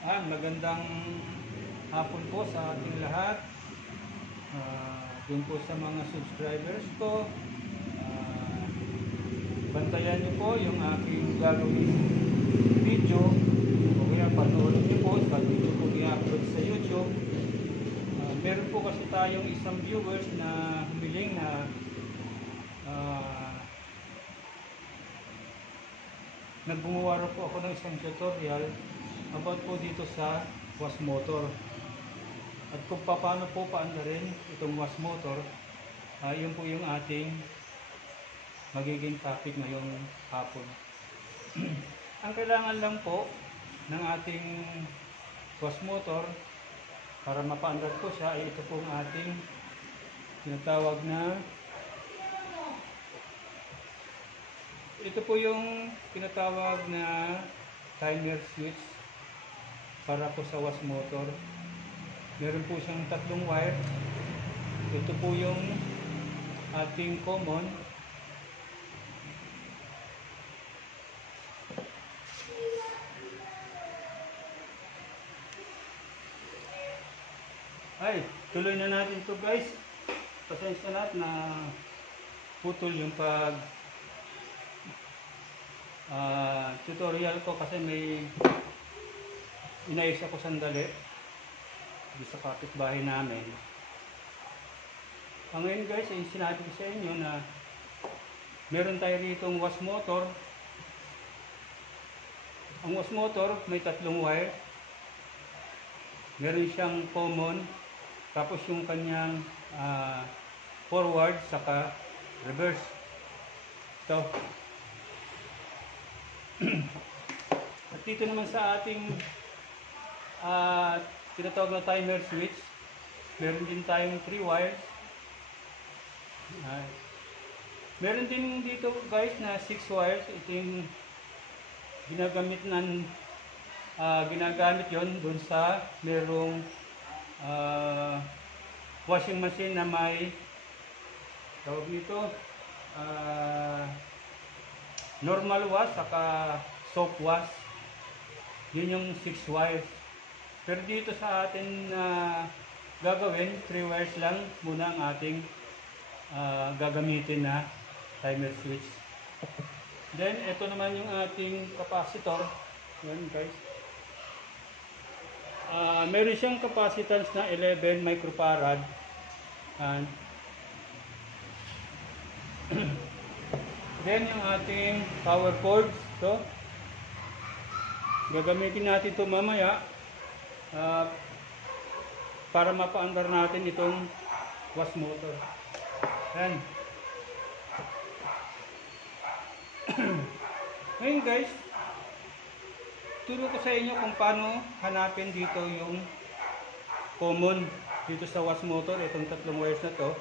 Magandang hapon po sa ating lahat. Dun po sa mga subscribers ko. Bantayan niyo po yung aking gagawin video. O kaya panoorin niyo po sa video ko i-upload sa YouTube. Meron po kasi tayong isang viewers na humiling na nagbunguwaro po ako ng isang tutorial about po dito sa wash motor at kung paano po paandarin itong wash motor. Yun po yung ating magiging topic ngayong hapon. Ang kailangan lang po ng ating wash motor para mapaandar po siya ay ito pong ating tinatawag na ito po yung tinatawag na timer switch para po sa wash motor. Meron po siyang tatlong wire. Ito po yung ating common. Tuloy na natin ito guys. Pasensya na na putol yung pag tutorial ko kasi may inayos ako sandali sa kapitbahay namin. Ngayon guys, ay sinabi ko sa inyo na meron tayo ditong wash motor. Ang wash motor may tatlong wire. Meron siyang common, tapos yung kanyang forward saka reverse. Ito. At dito naman sa ating tinatawag na timer switch, meron din tayong 3 wires. Meron din dito guys na 6 wires. Ito yung ginagamit yon dun sa merong washing machine na may tawag nito normal wash saka soap wash. Yun yung 6 wires. Pero dito sa atin gagawin, 3 wires lang muna ang ating gagamitin na timer switch. Then, ito naman yung ating capacitor. Yan guys. Meron siyang capacitance na 11 microfarad. And then, yung ating power cords. So, gagamitin natin ito mamaya para mapaandar natin itong wash motor. Yan. Ngayon guys, turo ko sa inyo kung paano hanapin dito yung common dito sa wash motor, itong tatlong wires na to.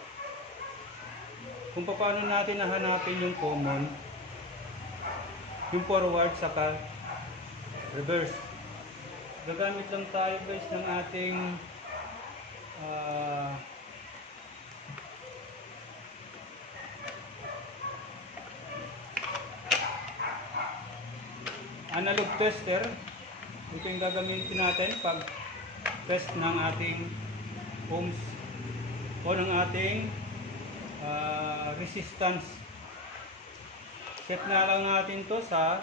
Kung paano natin nahanapin yung common, yung forward saka reverse. Gagamit lang tayo guys ng ating analog tester. Ito yung gagamitin natin pag test ng ating ohms o ng ating resistance. Set na lang natin to sa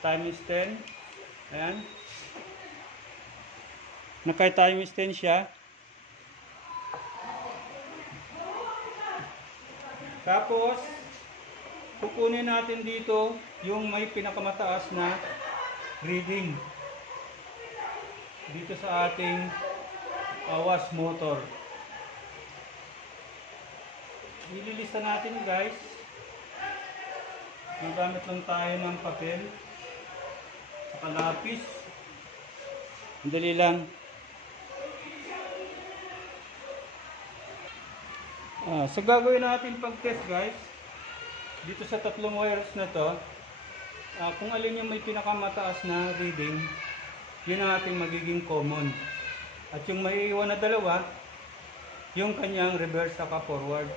times 10. Ayan. Naka times 10 siya. Tapos kukunin natin dito yung may pinakamataas na reading dito sa ating wash motor. Ililista natin guys. Magamit lang tayo ng papel saka lapis. Dali lang. So gagawin natin pag-test guys, dito sa tatlong wires na to, kung alin yung may pinakamataas na reading, yun ang ating magiging common. At yung may iwan na dalawa, yung kanyang reverse saka forward.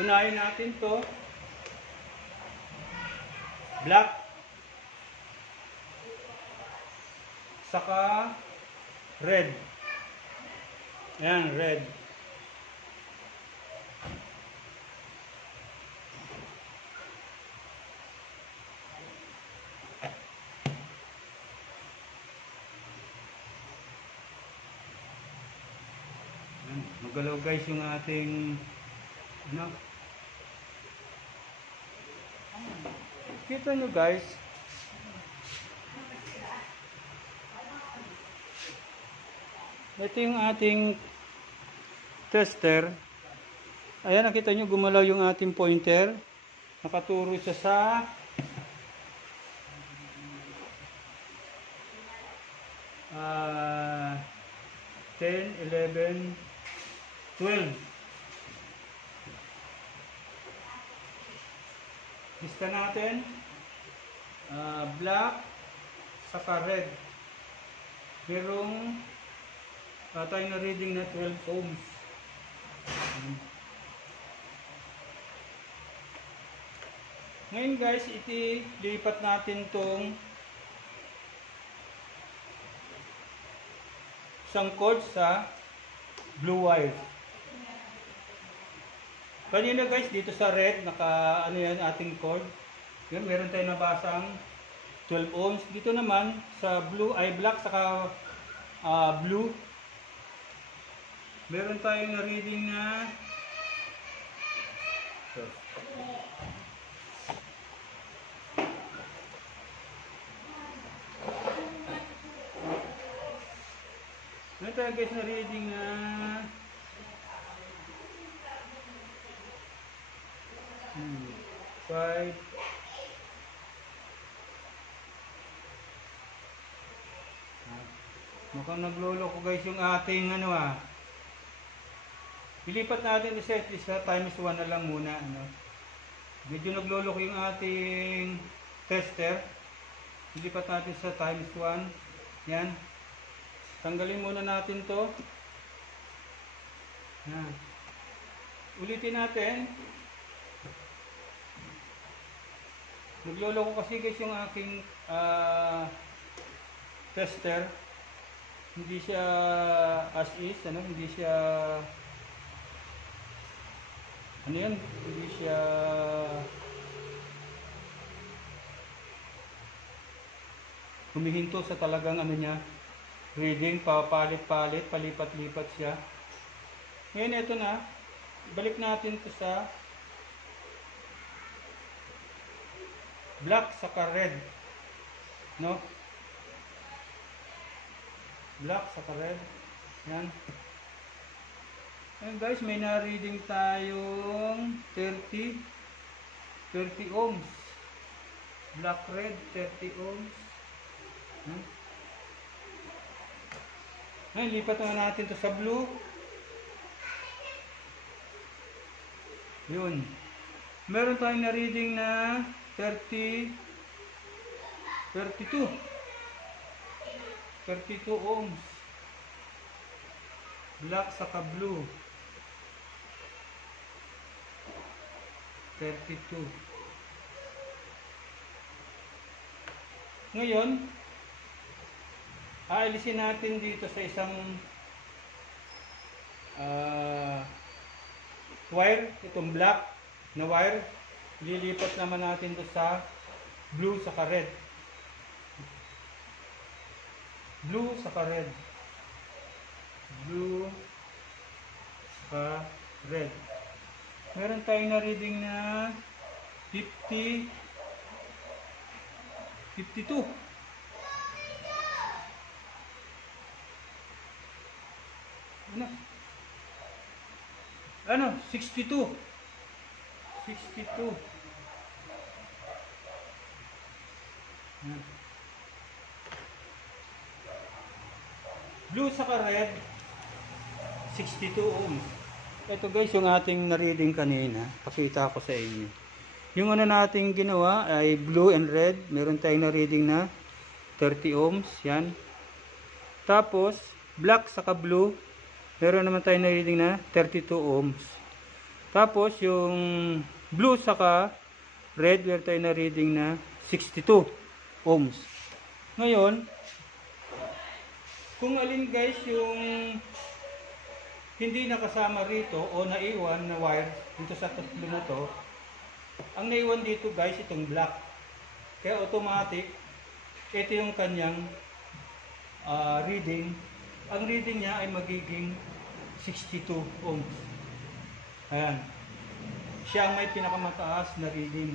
Unahin natin to black. saka red. Ayan, red. Ayan, magalaw guys yung ating ano. Kita nyo guys. Ito yung ating tester. Ayan, nakita nyo gumalaw yung ating pointer. Nakaturo siya sa 10, 11, 12. Lista natin. Black saka red. Merong tayo na reading na 12 ohms. Ngayon guys, itilipat natin tong isang cord sa blue wire. Kanina guys, dito sa red, naka ano yan ating cord. Yun, meron tayong nabasang 12 ohms. Dito naman sa blue ay black saka blue. Meron tayong na reading na meron tayo guys na reading na 5. Mukhang nagloloko guys yung ating ano Ilipat natin i-set sa times 1 na lang muna. Medyo nagloloko yung ating tester. Ilipat natin sa times 1. Yan. Tanggalin muna natin to. Yan. Ulitin natin. Nagloloko kasi guys yung aking tester. Hindi siya as is, hindi siya hindi siya humihinto sa talagang reading, papalit-palit, palipat-lipat siya. Ngayon ito na, balik natin ito sa black saka red, black saka red. Yan. And guys, may na-reading tayong 30 ohms. Black red 30 ohms. Ngayon, lipat na natin to sa blue. Yun. Meron tayong na-reading na 32 ohms. Black saka blue. 32. Ngayon, aalisin natin dito sa isang wire, itong black na wire. Lilipat naman natin ito sa blue saka red. Blue saka red. Blue saka red. Meron tayong na reading na 52. Ano? 62. 62. Blue saka red, 62 ohms. Ito guys, yung ating na-reading kanina. Pakita ko sa inyo. Yung nating ginawa ay blue and red. Meron tayong na-reading na 30 ohms. Yan. Tapos, black saka blue. Meron naman tayong na-reading na 32 ohms. Tapos, yung blue saka red, meron tayong na-reading na 62 ohms. Ngayon, Kung alin guys yung hindi nakasama rito o naiwan na wire dito sa tatlo na to, ang naiwan dito guys itong black. Kaya automatic, ito yung kanyang reading. Ang reading niya ay magiging 62 ohms. Ayan. Siya ang may pinakamataas na reading.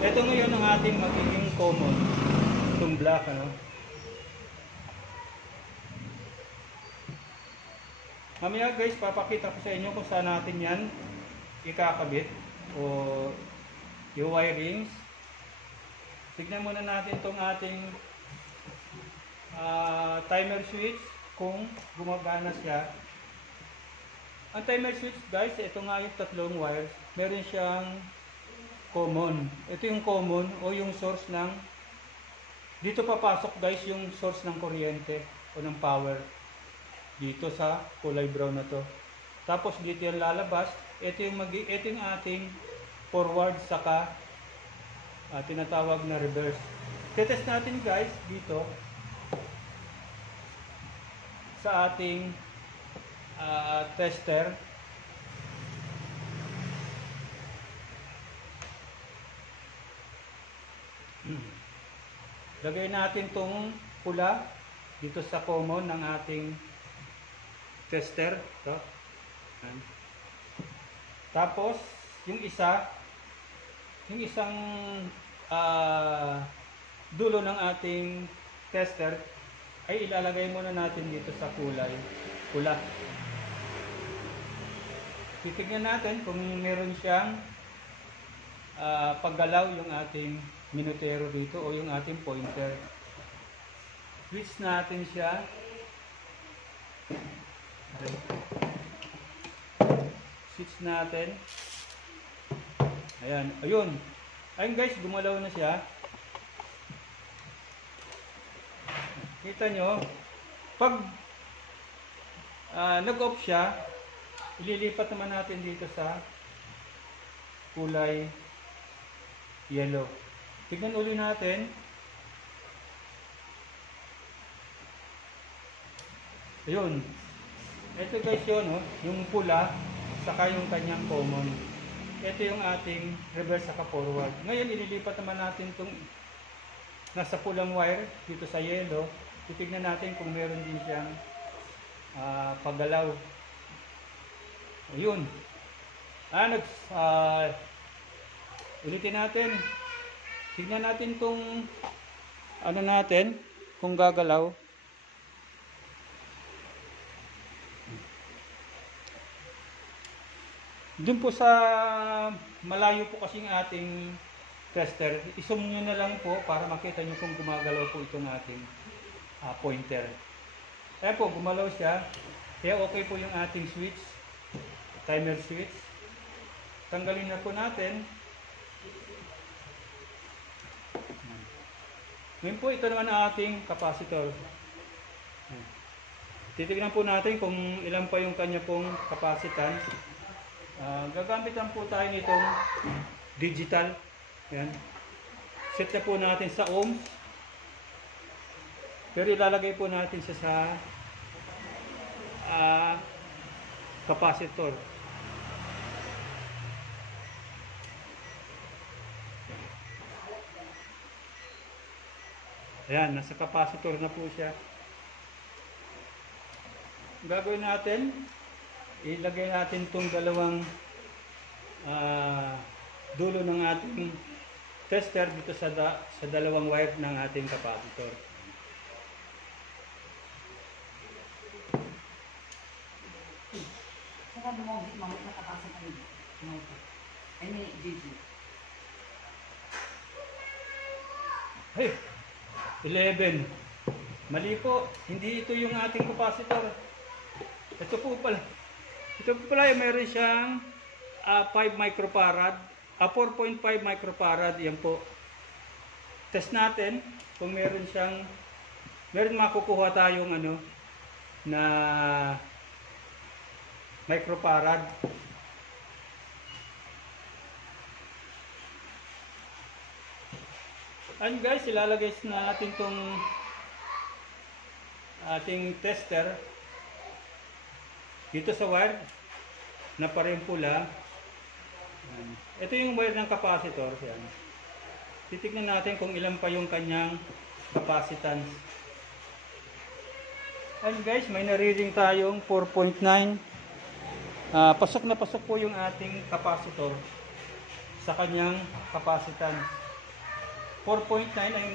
Ito ngayon ang ating magiging common. Itong black, ano? Mamaya guys, papakita ko sa inyo kung saan natin yan ikakabit o yung wirings. Tignan muna natin itong ating timer switch kung gumagana siya. Ang timer switch guys, ito nga yung tatlong wires. Meron siyang common. Ito yung common o yung source ng, dito papasok guys yung source ng kuryente o ng power. Dito sa kulay brown na to. Tapos dito yung lalabas. Ito yung ating forward saka tinatawag na reverse. Tetest natin guys dito sa ating tester. Lagay natin tong pula dito sa common ng ating tester. Ito. Tapos yung isang dulo ng ating tester ay ilalagay muna natin dito sa kulay pula. Titignan natin kung meron siyang paggalaw yung ating minutero dito o yung ating pointer. Switch natin siya. Switch natin. Ayan, ayun. Ayun guys, gumalaw na siya. Kita nyo, pag nag-off siya, ililipat naman natin dito sa kulay yellow. Tignan uli natin. Ayun. Ito guys yun, oh, yung pula, saka yung kanyang common. Ito yung ating reverse saka forward. Ngayon, ililipat naman natin itong nasa pulang wire dito sa yellow. Titignan natin kung meron din siyang paggalaw. Ayun. Ulitin natin. Tignan natin itong ano natin, kung gagalaw. Doon po sa malayo po kasing ating tester, isum nyo na lang po para makita nyo kung gumagalaw po itong ating pointer. Kaya po, gumalaw siya. Kaya okay po yung ating switch, timer switch. Tanggalin na po natin. Ngayon po, ito naman ang ating capacitor. Titignan po natin kung ilan pa yung kanya pong capacitance. Gagamitan po tayo nitong digital. Yan. Set na po natin sa ohms. Pero ilalagay po natin siya sa capacitor. Ayan, nasa capacitor na po siya. Gagawin natin, ilagay natin itong dalawang dulo ng ating tester dito sa dalawang wire ng ating capacitor. Saka bumawit mamit na kapasan kami. Ay may GG. Hey, 11. Mali po, hindi ito yung ating capacitor. Ito po pala. Ito po pala, mayroon siyang 5 microfarad, 4.5 microfarad, yan po. Test natin kung meron makukuha tayong na microfarad. And guys, ilalagay na natin tong ating tester dito sa wire na parehong pula. Yan. Ito yung wire ng capacitor. Yan. Titignan natin kung ilan pa yung kanyang capacitance. And guys, may nariring tayong 4.9. Pasok na pasok po yung ating capacitor sa kanyang capacitance. 4.9 ay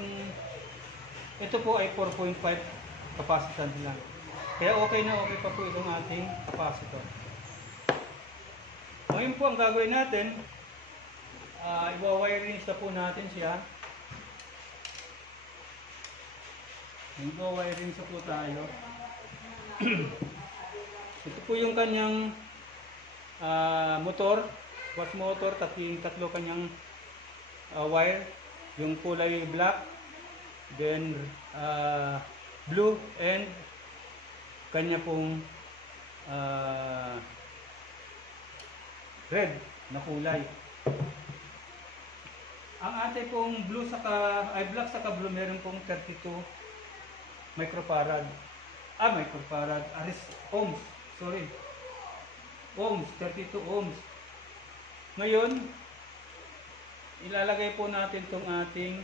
ito po ay 4.5 capacitance lang. Kaya okay na okay pa po itong ating capacitor. Ngayon po ang gagawin natin, i-wiring na po natin siya. I-wiring sa po tayo. Ito po yung kanyang motor, wash motor, tatlo kanyang wire, yung kulay black, then blue, and kanya pong red na kulay. Ang ate pong blue black saka blue, meron pong 32 microfarad. Microfarad, ohms, sorry. Ohms, 32 ohms. Ngayon, ilalagay po natin tong ating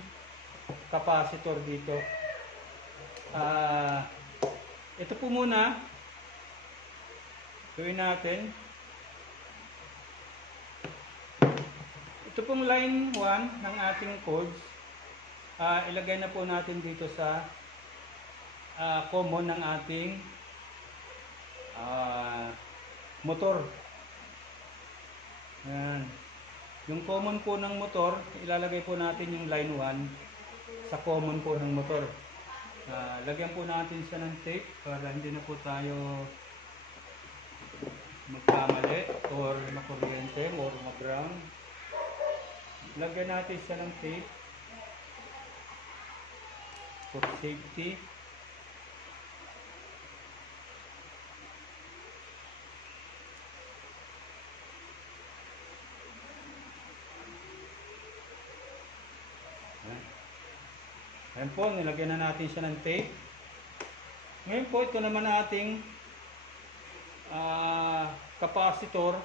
capacitor dito. Ito po muna, gawin natin. Ito pong line 1 ng ating codes, ilagay na po natin dito sa common ng ating motor. Ayan. Yung common po ng motor, ilalagay po natin yung line 1 sa common po ng motor. Lagyan po natin siya ng tape para hindi na po tayo magkamali or makuryente or mag-ground. Lagyan natin siya ng tape for safety. Ayan po, nilagyan na natin siya ng tape. Ngayon po, ito naman ating capacitor.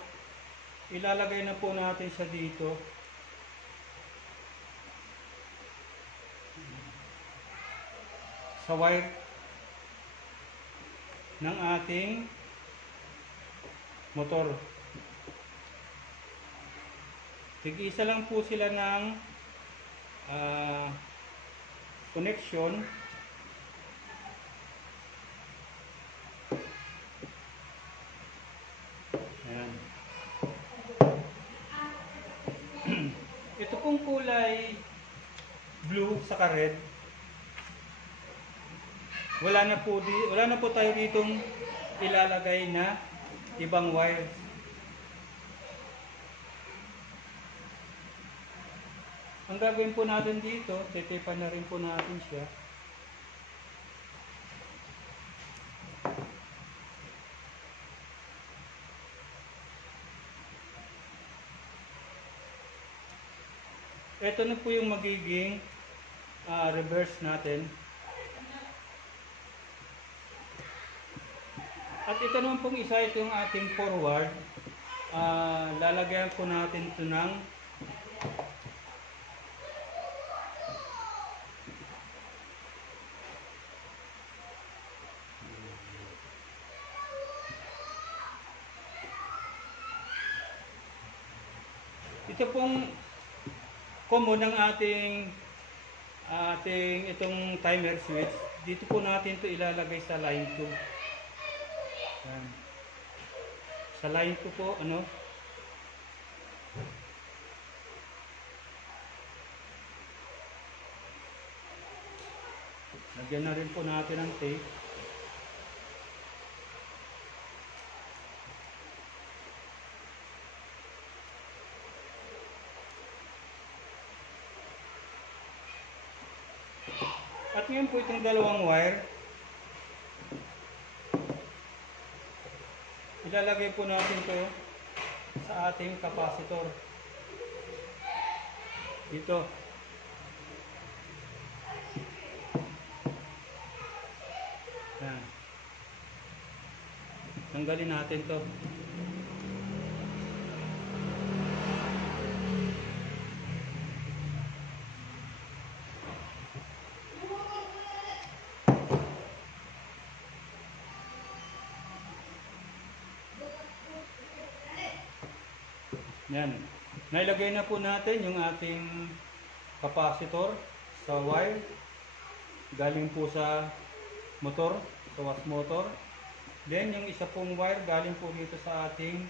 Ilalagay na po natin siya dito. Sa wire ng ating motor. Tig-isa lang po sila ng connection. Ayan. Ito pong kulay blue sa red, wala na po tayo ditong ilalagay na ibang wires. Ang gagawin po natin dito, titipan na rin po natin siya. Ito na po yung magiging reverse natin. At ito naman pong isa, ito yung ating forward. Lalagyan po natin ito ng ito pong common ng ating itong timer switch. Dito po natin ito ilalagay sa line 2. Yan. Sa line 2 po, lagyan na rin po natin ang tape. At ngayon po itong dalawang wire, ilalagay po natin ito sa ating capacitor. Dito. Yan. Tanggalin natin to. Yan. Nailagay na po natin yung ating capacitor sa wire. Galing po sa motor, sa was motor. Then yung isa pong wire galing po dito sa ating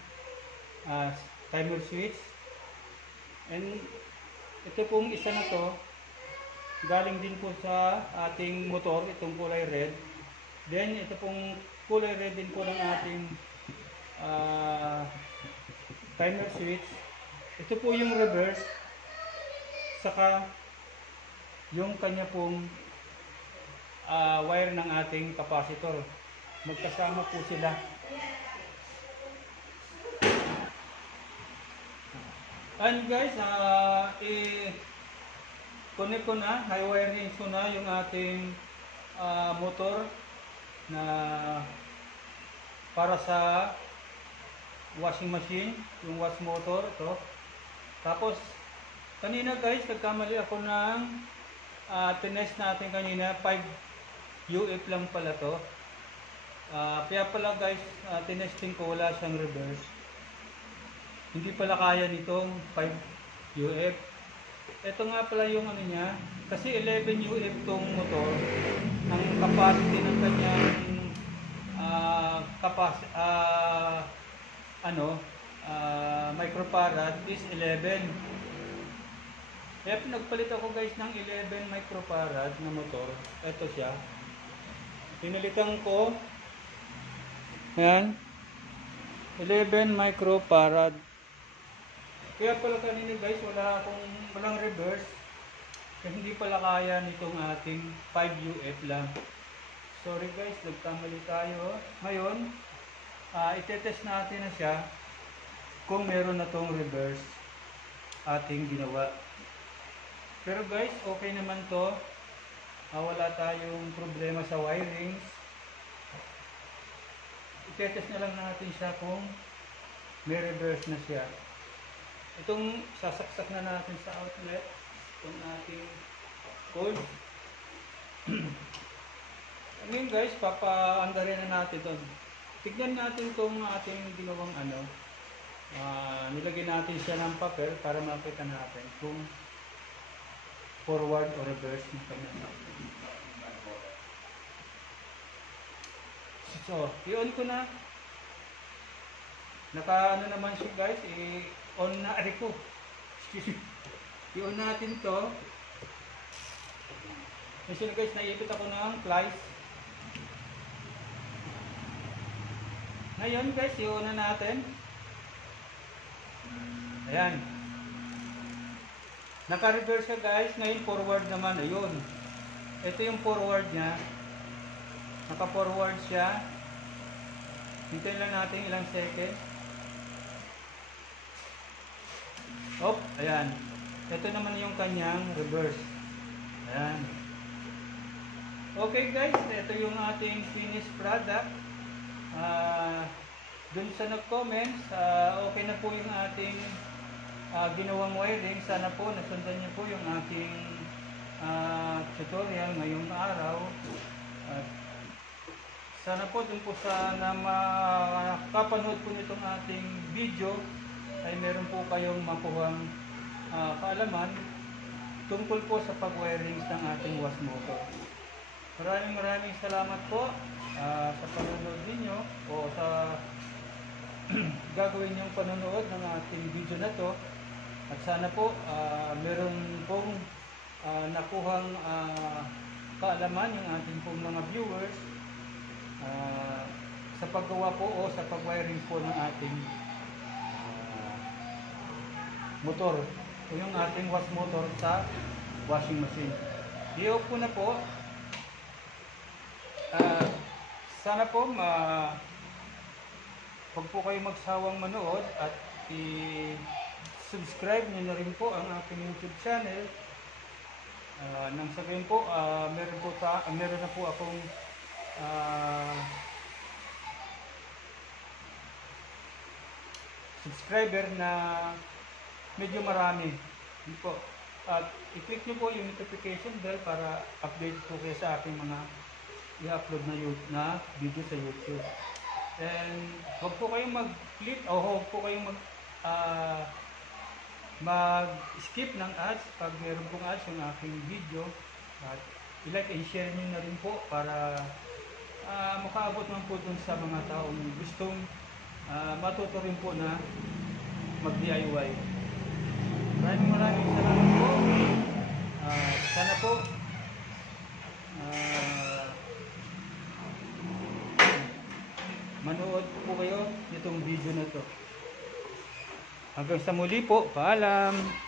timer switch. And ito pong isa na to, galing din po sa ating motor, itong kulay red. Then ito pong kulay red din po ng ating timer switch. Ito po yung reverse, saka yung kanya pong wire ng ating capacitor. Magkasama po sila. And guys, connect ko na, i-wiring ko na yung ating motor na para sa washing machine, yung wash motor to. Tapos kanina guys, nagkamali ako ng tinest natin kanina, 5 UF lang pala to. Kaya pala guys, tinesting ko, wala siyang reverse. Hindi pala kaya nitong 5 UF. Ito nga pala yung ano niya, kasi 11 UF tong motor. Ang capacity ng kanyang microfarad is 11. Kaya nagpalit ako guys ng 11 microfarad na motor. Ito siya. Pinalitan ko. Ayan. 11 microfarad. Kaya pala kanina guys, walang reverse. Kasi hindi pala kaya nitong ating 5 UF lang. Sorry guys, nagkamali tayo. Ngayon, itetest natin na siya kung meron na tong reverse ating ginawa. Pero guys, okay naman to. Wala tayong problema sa wirings. Itetest na lang natin siya kung may reverse na siya. Itong sasaksak na natin sa outlet, itong ating cord. Ngayon guys, papaandarin na natin ito. Tignan natin itong ating ginawang nilagyan natin siya ng papel para makita natin kung forward o reverse ng kanya. So, i-on ko na. Naka naman siya guys, i-on na ko. I-on natin to. Kasi guys, naipit ako ng plies. Ngayon guys, i-on na natin. Ayan. Naka-reverse siya guys. Ngayon forward naman. Ayun. Ito yung forward niya. Naka-forward siya. Hintayin lang natin ilang seconds. Op, ayan. Ito naman yung kanyang reverse. Ayan. Okay guys, ito yung ating finished product. Dun sa nag-comments, okay na po yung ating ginawang wiring. Sana po nasundan niyo po yung aking tutorial ngayong araw. Sana po dun po sa makapanood po nitong ating video ay meron po kayong makuhang kaalaman tungkol po sa pag-wirings ng ating wash motor. Maraming salamat po sa panonood ninyo o sa gagawin niyong panonood ng ating video na to. At sana po meron pong nakuhang kaalaman yung ating pong mga viewers sa paggawa po o sa pag-wiring po ng ating motor o yung ating wash motor sa washing machine. I-off ko na po. Sana po huwag po kayo magsawang manood at i-subscribe nyo na rin po ang aking YouTube channel. Nang sabihin po, meron na po akong subscriber na medyo marami. Yun po. At i-click nyo po yung notification bell para update po kayo sa aking mga i-upload na video sa YouTube. And huwag po kayong mag-click o huwag po kayong mag-skip ng ads pag meron pong ads yung aking video. At i-like and share nyo na rin po para makaabot man po dun sa mga taong gustong matuto rin po na mag-DIY. Maraming salamat po. Sana po manood po kayo nitong video na to. Hanggang sa muli po, paalam!